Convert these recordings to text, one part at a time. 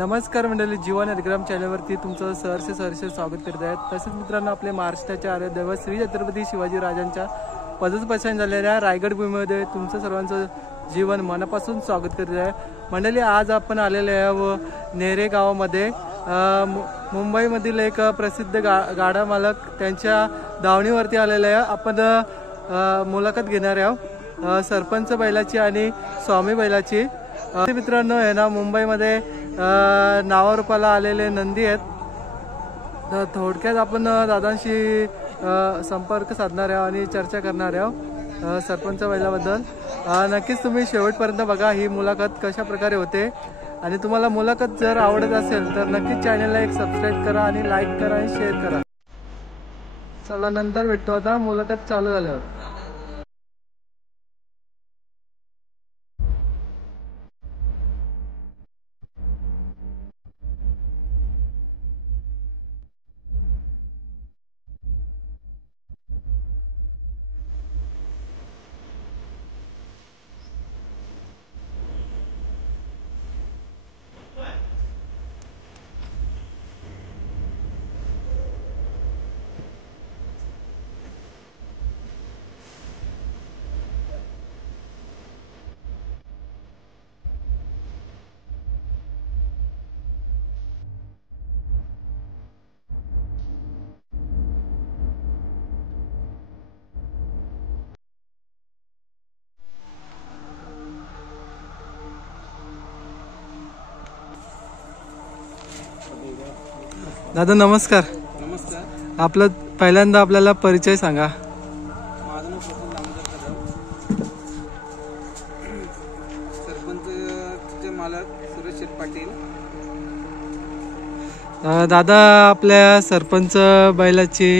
नमस्कार मंडळी, जीवन अधिग्राम चॅनलवरती तुमचं सहर्ष स्वागत करत आहेत। तसेच मित्रांनो, आपले महाराष्ट्राच्या आराध्य दैवत श्री छत्रपती शिवाजी राजांच्या पदस्पर्शन झालेल्या रायगड भूमीमध्ये तुमचं सर्वांचं जीवन मनापासून स्वागत करत आहे। मंडळी, आज आपण आलेले आहे व नेरे गावामध्ये मुंबईमधील एक प्रसिद्ध गाडा मालक त्यांच्या दावणीवरती आलेले आहे। आपण मुलाखत घेणार आहोत सरपंच बैलाची आणि स्वामी बैलाची। मित्रांनो, हे ना मुंबईमध्ये नावारूपाला आलेले नंदी आहेत। तर थोडक्यात आपण दादांशी संपर्क साधणार आहोत आणि चर्चा करणार आहोत सरपंच बैलाबद्दल। नक्कीच तुम्ही शेवटपर्यंत बघा ही मुलाखत कशा प्रकारे होते। आणि तुम्हाला मुलाखत जर आवडत असेल तर नक्कीच चॅनलला एक सबस्क्राईब करा आणि लाईक करा आणि शेअर करा। चला, नंतर भेटतो आता मुलाखत चालू झाल्यावर। दादा नमस्कार। नमस्कार। आपलं पहिल्यांदा आपल्याला परिचय सांगा। माझं नाव प्रफुल्ल दामोदर कदम, सरपंचचे मालक सुरेश शेठ पाटील। दादा, आपल्या सरपंच बैलाची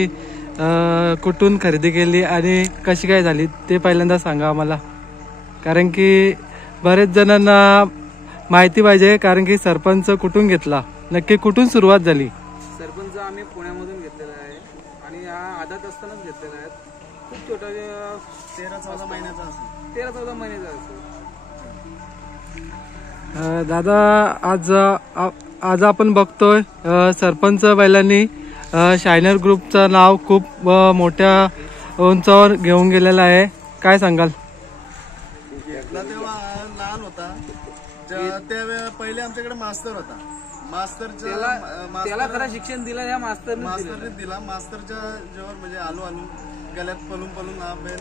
कुठून खरेदी केली आणि कशी काय झाली ते पहिल्यांदा सांगा आम्हाला, कारण की बरेच जणांना माहिती पाहिजे। कारण की सरपंच कुठून घेतला, नक्की कुठून सुरुवात झाली? सरपंच आम्ही पुण्यामधून घेतलेला आहे आणि हा आदात असतानाच घेतलेला आहे। खूप छोटा 13-14 महिन्याचा असेल, 13-14 महिन्याचा असेल। दादा, आज आपण बघतोय सरपंच बैलांनी शायनर ग्रुपचं नाव खूप मोठ्या उंचावर घेऊन गेलेलं आहे, काय सांगाल? तेव्हा लहान होता, त्यावेळेला पहिले आमच्याकडे मास्तर होता। त्याला खरं शिक्षण दिलं या मास्तरने दिला। मास्तरच्या जेव्हा म्हणजे आलो गल्यात पलून हा बैल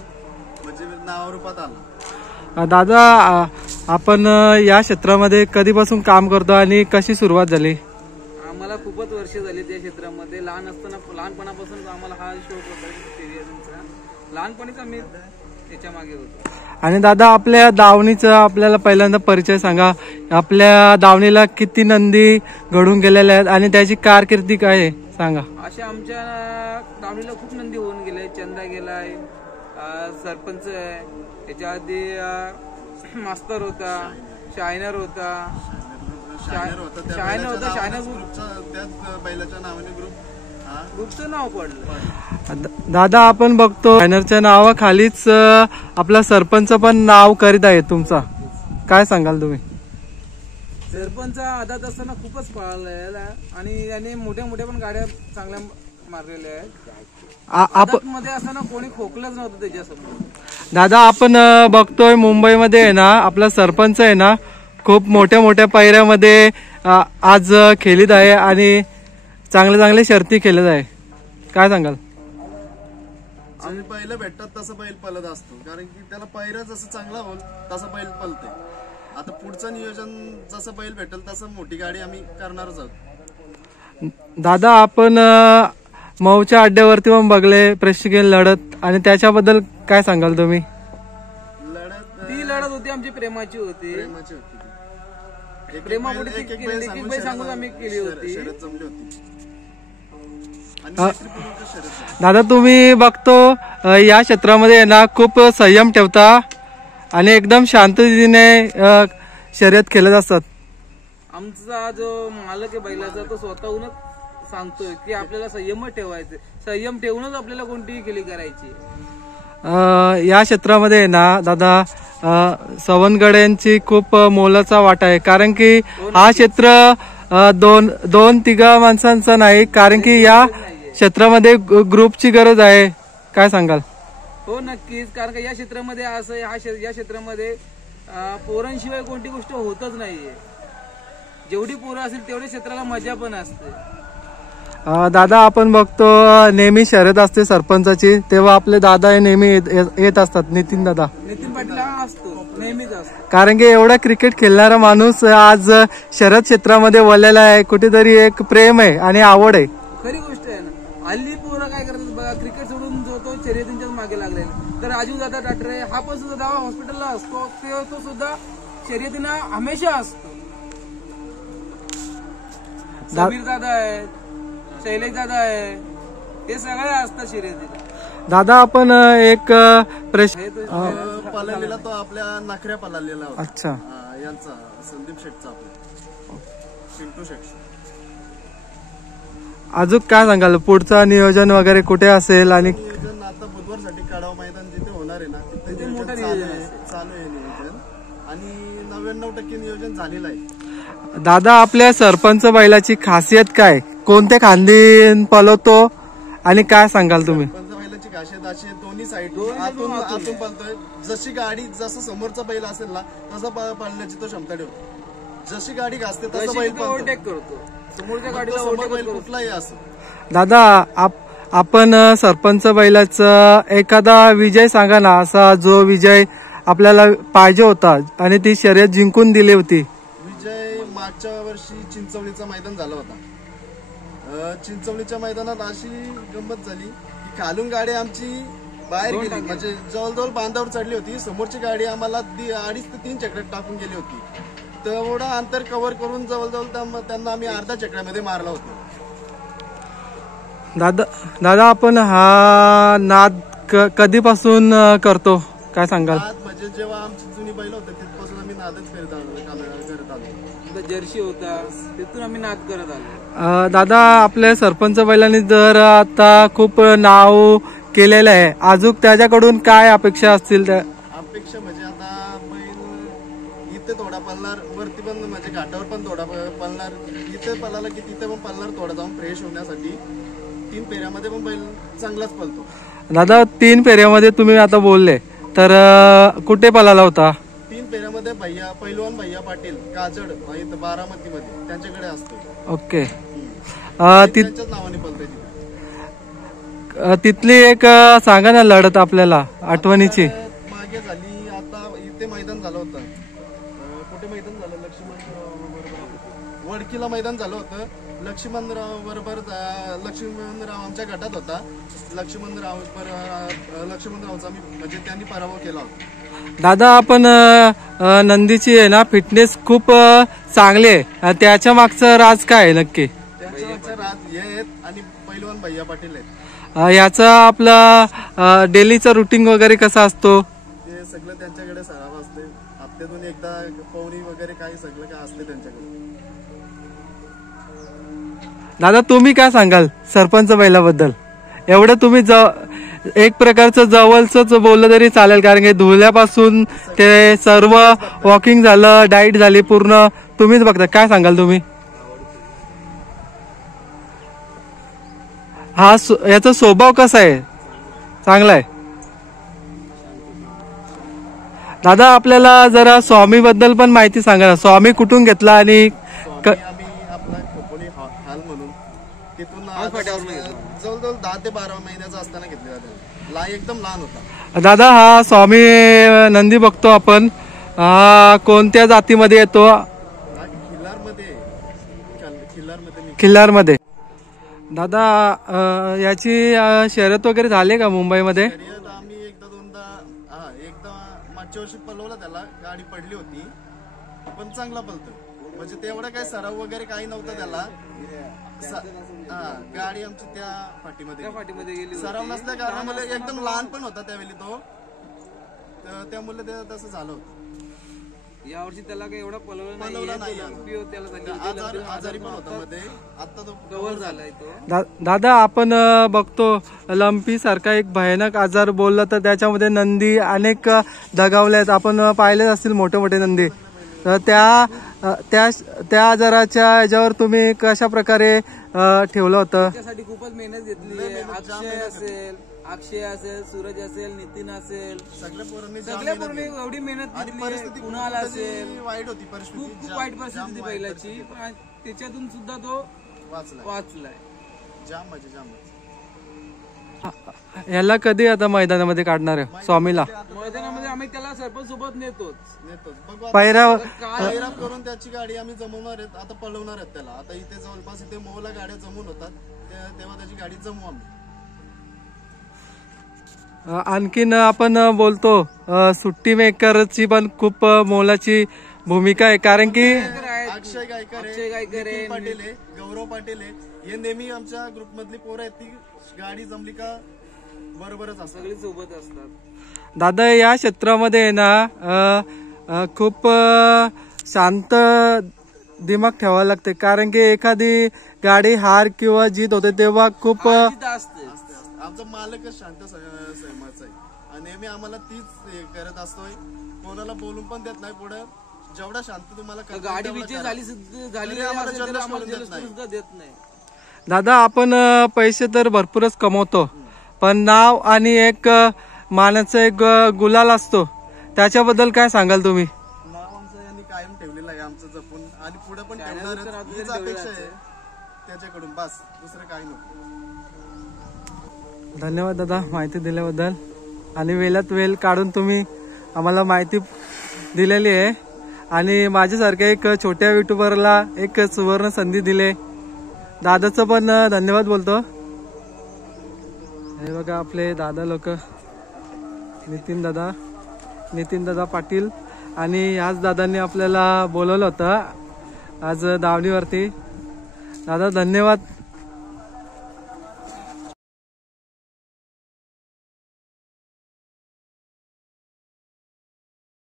म्हणजे नावारूपात आला। दादा, आपण या क्षेत्रामध्ये कधीपासून काम करतो आणि कशी सुरुवात झाली? आम्हाला खूपच वर्ष झाली त्या क्षेत्रामध्ये। लहानपणापासून आम्हाला हा शौक होता, लहानपणीच आम्ही त्याच्या मागे होतो। आणि दादा, आपल्या दावणीचा आपल्याला पहिल्यांदा परिचय सांगा। आपल्या दावणीला किती नंदी घडून गेलेल्या आहेत आणि त्याची कारकिर्दी काय आहे सांगा। अशा आमच्या दावणीला खूप नंदी होऊन गेले। चंदा गेलाय, सरपंच आहे, त्याच्या आधी मास्तर होता, शायनर होता, त्याच बैलाच्या नावाने ग्रुपचं नाव पडलं। दादा, आपण बघतो शायनरच्या नावाखालीच आपला सरपंच पण नाव करीत आहे तुमचा, काय सांगाल तुम्ही? सरपंच आदात असताना खूपच पळालेला आणि त्याने मोठ्या पण गाड्या चांगल्या मारलेल्या आहेत। मध्ये असताना कोणी खोकलंच नव्हतं त्याच्यासमोर। दादा, आपण बघतोय मुंबईमध्ये आहे ना, आपला सरपंच आहे ना खूप मोठ्या पायऱ्यामध्ये आज खेळीत आहे आणि चांगले शर्ती खेळत आहे, काय सांगाल? आम्ही पहिलं भेटतात तसं बैल पळत असतो, कारण की त्याला पायऱ्या जसं चांगला होईल तसं बैल पळते। आता पुढचं नियोजन जसं बैल भेटेल तसं मोठी गाडी आम्ही करणारच आहोत। दादा, आपण मऊच्या अड्ड्यावरती पण बघले प्रेक्षणीय लढत, आणि त्याच्याबद्दल काय सांगाल तुम्ही? ती लढत होती आमची प्रेमाची होती। प्रेमापुढे सांगून आम्ही केली होती, शर्यत जमली होती। दादा, तुम्ही बघतो या क्षेत्रामध्ये ना खूप संयम ठेवता आणि एकदम शांततेने शर्यत खेळत असतात। आमचा जो मालक आहे बैलाचा तो स्वतःहूनच सांगतोय की आपल्याला संयम ठेवायचं, संयम ठेवूनच आपल्याला कोणतीही खेळी करायची। या क्षेत्रामध्ये ना दादा सवंगड्यांची खूप मोलाचा वाटा आहे, कारण की हा क्षेत्र दोन तिघा माणसांचा नाही, कारण की या क्षेत्रामध्ये ग्रुपची गरज आहे. काय सांगाल? हो नक्कीच, कारण का या क्षेत्रामध्ये असं या क्षेत्रामध्ये पोरांशिवाय कोणती गोष्ट होतच नाहीये. जेवढी पोरं असेल तेवढी क्षेत्राला मजा पण असते. दादा आपण बघतो नेहमी शर्यत असते सरपंचाची, तेव्हा आपले दादा हे नेहमी येत असतात. नितीन पाटील हा असतो, नेहमीच असतो. कारण की एवढा क्रिकेट खेळणारा माणूस आज शर्यत क्षेत्रामध्ये वळलेला आहे. कुठेतरी एक प्रेम आहे आणि आवड आहे. खरी गोष्ट आहे ना. हल्ली पोरं काय करतात बघा, क्रिकेट सोडून जो तो शर्यतींच्याच मागे लागलेला. तर राजू दादा टाटरे हा पण सुद्धा दावा हॉस्पिटलला असतो, तो सुद्धा शर्यतींना हमेशा असतो. समीर दादा आहेत, शैलेश दादा आहे, हे सगळे असतात शर्यतीला. दादा आपण एक प्रश्न पळालेला तो आपल्या नाखऱ्या पळालेला होता. अच्छा, यांचा संदीप शेठचा आपला चिंटू शेठ. अजून काय सांगाल? पुढचं नियोजन वगैरे कुठे असेल? आणि नियोजन आता बुधवारसाठी काढाव मैदान जिथे होणार आहे ना, तिथे मोठं चालू आहे नियोजन आणि 99% नियोजन झालेलं आहे. दादा आपल्या सरपंच बैलाची खासियत काय? कोणत्या खांदी पळवतो आणि काय सांगाल तुम्ही? सरपंच बैलाची खासियत अशी दोन्ही साईड आतून पळतोय. जशी गाडी जसं समोरचा बैल असेल ना तसं पळण्याची तो क्षमता ठेवतो. जशी गाडी घासते तसं बैल ओव्हरटेक करतो. समोरच्या गाडीला समोर बैल कुठलाही असो. दादा आपण सरपंच बैलाचा एखादा विजय सांगा ना, असा जो विजय आपल्याला पाहिजे होता आणि ती शर्यत जिंकून दिली होती. विजय मागच्या वर्षी चिंचवलीचा मैदान झाला होता. चिंचवलीच्या मैदानात अशी गंमत झाली की खालून गाडी आमची बाहेर गेली, म्हणजे जवळजवळ बांधावर चढली होती. समोरची गाडी आम्हाला 2.5 ते 3 चक्रात टाकून गेली होती. तेवढा अंतर कव्हर करून जवळजवळ त्यांना आम्ही अर्धा चक्रामध्ये मारला होता. दादा आपण हा नाद कधीपासून करतो? काय सांगाल? म्हणजे जेव्हा आमची जुनी बैल होती तिथपासून आम्ही नादच करत आलो. जर्सी होता तिथून आम्ही नाद करत आलो. दादा आपल्या सरपंच बैलांनी जर आता खूप नाव केलेलं आहे, अजून त्याच्याकडून काय अपेक्षा असतील? त्या अपेक्षा म्हणजे आता बैल इथे थोडा पळणार, वरती पण म्हणजे घाटावर पण थोडा पळणार, इथे पळाला की तिथे पण पळणार, थोडा जाऊन फ्रेश होण्यासाठी. 3 फेऱ्यामध्ये पण बैल चांगलाच पळतो. दादा 3 फेऱ्यामध्ये तुम्ही आता बोलले तर कुठे पळाला होता? 3 फेऱ्यामध्ये पैलवान भैया पाटील काजड इथं बारामतीमध्ये त्यांच्याकडे असतो. ओके. त्यांच्याच नावाने पळतोय तिथे. तिथली एक सांगा ना लढत आपल्याला आठवणीची. मागे झाली आता इथे मैदान झालं होतं. कुठे मैदान झालं? लक्ष्मणराव वडकीला मैदान झालं होतं. लक्ष्मणराव बरोबर लक्ष्मणराव आमच्या गटात होता. लक्ष्मणरावचा म्हणजे त्यांनी पराभव केला होता. दादा आपण नंदीची आहे ना फिटनेस खूप चांगली आहे, त्याच्या मागचं राज काय आहे नक्की? त्याच्या मागचं राज हे आहेत आणि पैलवान भैया पाटील आहेत. याचा आपला डेलीचा रुटीन वगैरे कसा असतो? ते सगळं त्यांच्याकडे सराव असते. हप्त्यातून एकदा पवनी वगैरे काही सगळं काय असते त्यांच्याकडे. दादा तुम्ही काय सांगाल सरपंच बैलाबद्दल? एवढं तुम्ही एक प्रकारचं जवळच बोललं तरी चालेल, कारण की धुळ्यापासून ते सर्व वॉकिंग झालं, डाईट झाली पूर्ण तुम्हीच बघता. काय सांगाल तुम्ही? हा याचा स्वभाव कसा आहे? चांगला आहे. दादा आपल्याला जरा स्वामी बद्दल पण माहिती सांगा ना. स्वामी कुठून घेतला आणि आम्ही आपला खोपोली हाल म्हणून तिथून जवळजवळ 10 ते 12 महिन्याचा असताना घेतलेला. एकदम लहान होता. दादा हा स्वामी नंदी बघतो आपण, कोणत्या जातीमध्ये येतो? खिल्लारमध्ये. दादा याची शर्यत वगैरे झाली का मुंबईमध्ये? आम्ही एकदा मागच्या वर्षी पळवला त्याला. गाडी पडली होती पण चांगला पळतो. म्हणजे तेवढा काही सराव वगैरे काही नव्हता त्याला. गाडी आमची त्या फाटीमध्ये गेली. सराव नसल्या कारणामुळे एकदम लहान पण होता त्यावेळी तो, त्यामुळे ते तसं झालं होतं. यावर्षी त्याला काही एवढा पळवला नाही. आजारी पण होता मध्ये. आता तो कव्हर झालाय तो. दादा आपण बघतो लंपी सारखा एक भयानक आजार बोलला तर त्याच्यामध्ये नंदी अनेक दगावले आहेत. आपण पाहिले असतील मोठे मोठे नंदी. तर त्या त्या आजाराच्या ह्याच्यावर तुम्ही कशा प्रकारे ठेवलं होतं? त्यासाठी खूपच मेहनत घेतली आहे. अक्षय असेल, सूरज असेल, नितीन असेल, सगळ्या पोरांनी सगळ्या पोरांनी एवढी मेहनत आणि घेतली आहे. परिस्थिती कुणाल असेल, वाईट होती परिस्थिती, खूप वाईट परिस्थिती होती पहिल्याची, पण त्याच्यातून सुद्धा तो वाचलाय. जाम मजा. याला कधी आता मैदानामध्ये काढणार आहे स्वामीला? मैदानामध्ये आम्ही त्याला सरपंच सोबत नेतोच. बघू आता पहिरा पायरा करून त्याची गाडी आम्ही जमवणार आहेत, आता पळवणार आहेत त्याला. आता इथे जवळपास इथे मोहला गाड्या जमून होतात, तेव्हा त्याची गाडी जमवू आम्ही. आणखीन आपण बोलतो सुट्टी मेकरची पण खूप मोलाची भूमिका आहे, कारण की अक्षय गायकर आहे, नितीन पाटील आहे, गौरव पाटील आहे, हे नेहमी आमच्या ग्रुप मधली पोरं आहेत. ती गाडी जमली का बरोबरच असतात, सगळी सोबत असतात. दादा या क्षेत्रामध्ये आहे ना खूप शांत दिमाग ठेवावा लागते, कारण की एखादी गाडी हार किंवा जीत होते तेव्हा खूप असते. आमचा मालकच शांत संयमाचा आहे आणि नेहमी आम्हाला तीच हे करत असतोय. कोणाला बोलून पण देत नाही पुढे. जेवढा शांत तुम्हाला करता गाडी येईल विजय तेवढं झाली तरी आम्हाला जल्लोष करून देत नाही. सुद्धा देत नाही. दादा आपण पैसे तर भरपूरच कमवतो, पण नाव आणि एक मानाचा एक गुलाल असतो, त्याच्याबद्दल काय सांगाल तुम्ही? नाव आमचं यांनी कायम ठेवलेलं आहे आमचं जपून, आणि पुढे पण ठेवणार. हीच अपेक्षा आहे त्याच्याकडून, बस दुसरं काही नको. धन्यवाद दादा माहिती दिल्याबद्दल, आणि वेळात वेळ काढून तुम्ही आम्हाला माहिती दिलेली आहे, आणि माझ्यासारख्या एक छोट्या युट्यूबरला एक सुवर्ण संधी दिली. दादाचं पण धन्यवाद बोलतो. हे बघा आपले दादा लोक, नितीन दादा पाटील, आणि याच दादांनी आपल्याला बोलवलं होतं आज दावणीवरती. दादा धन्यवाद.